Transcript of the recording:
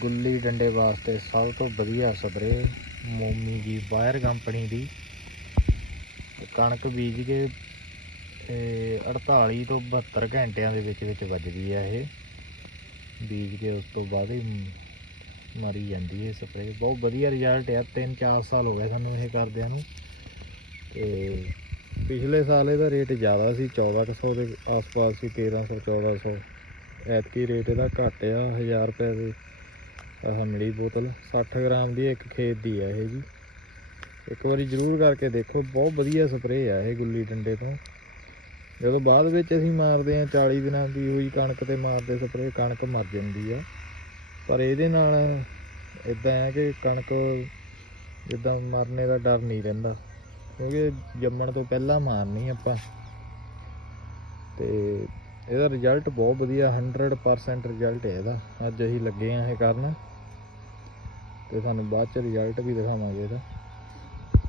ਗੁੱਲੀ ਡੰਡੇ ਵਾਸਤੇ ਸਭ ਤੋਂ ਵਧੀਆ ਸਪਰੇ ਮੋਮੀ ਦੀ ਵਾਇਰ ਕੰਪਨੀ ਦੀ। ਕਣਕ ਬੀਜ ਕੇ ਇਹ 48 ਤੋਂ 72 ਘੰਟਿਆਂ ਦੇ ਵਿੱਚ ਵਿੱਚ ਵੱਜਦੀ ਆ ਇਹ। ਬੀਜ ਕੇ ਉਸ ਤੋਂ ਬਾਅਦ ਹੀ ਮਰੀ ਜਾਂਦੀ ਹੈ ਸਪਰੇ। ਬਹੁਤ ਵਧੀਆ ਰਿਜ਼ਲਟ ਆ 3-4 ਸਾਲ ਹੋ ਗਏ ਸਾਨੂੰ ਇਹ ਕਰਦਿਆਂ ਨੂੰ। ਤੇ ਪਿਛਲੇ ਸਾਲ ਇਹਦਾ ਰੇਟ ਜ਼ਿਆਦਾ ਸੀ 1400 ਦੇ ਆਸ-ਪਾਸ ਸੀ 1300 1400 ਐਤਕੀ ਰੇਟ ਇਹਦਾ ਘੱਟ ਆ 1000 ਰੁਪਏ ਦੇ ਆਹ ਮਿਲੀ ਬੋਤਲ 60 ਗ੍ਰਾਮ ਦੀ ਇੱਕ ਖੇਤ ਦੀ ਹੈ ਇਹ ਜੀ। ਇੱਕ ਵਾਰੀ ਜ਼ਰੂਰ ਕਰਕੇ ਦੇਖੋ, ਬਹੁਤ ਵਧੀਆ ਸਪਰੇਅ ਆ ਇਹ ਗੁੱਲੀ ਡੰਡੇ ਤੋਂ। ਜਦੋਂ ਬਾਅਦ ਵਿੱਚ ਅਸੀਂ ਮਾਰਦੇ ਆ 40 ਦਿਨਾਂ ਦੀ ਹੋਈ ਕਣਕ ਤੇ ਮਾਰਦੇ ਸਪਰੇਅ, ਕਣਕ ਮਰ ਜਾਂਦੀ ਆ। ਪਰ ਇਹਦੇ ਨਾਲ ਇਦਾਂ ਹੈ ਕਿ ਕਣਕ ਜਿੱਦਾਂ ਮਰਨੇ ਦਾ ਡਰ ਨਹੀਂ ਰਹਿੰਦਾ, ਕਿਉਂਕਿ ਜੰਮਣ ਤੋਂ ਪਹਿਲਾਂ ਮਾਰਨੀ ਆਪਾਂ। ਤੇ ਇਹਦਾ ਰਿਜ਼ਲਟ ਬਹੁਤ ਵਧੀਆ 100% ਰਿਜ਼ਲਟ ਹੈ ਇਹਦਾ। ਅੱਜ ਅਸੀਂ ਲੱਗੇ ਆ ਇਹ ਕਰਨ। ਤੇ ਤੁਹਾਨੂੰ ਬਾਅਦ ਚ ਰਿਜ਼ਲਟ ਵੀ ਦਿਖਾਵਾਂਗੇ ਇਹਦਾ।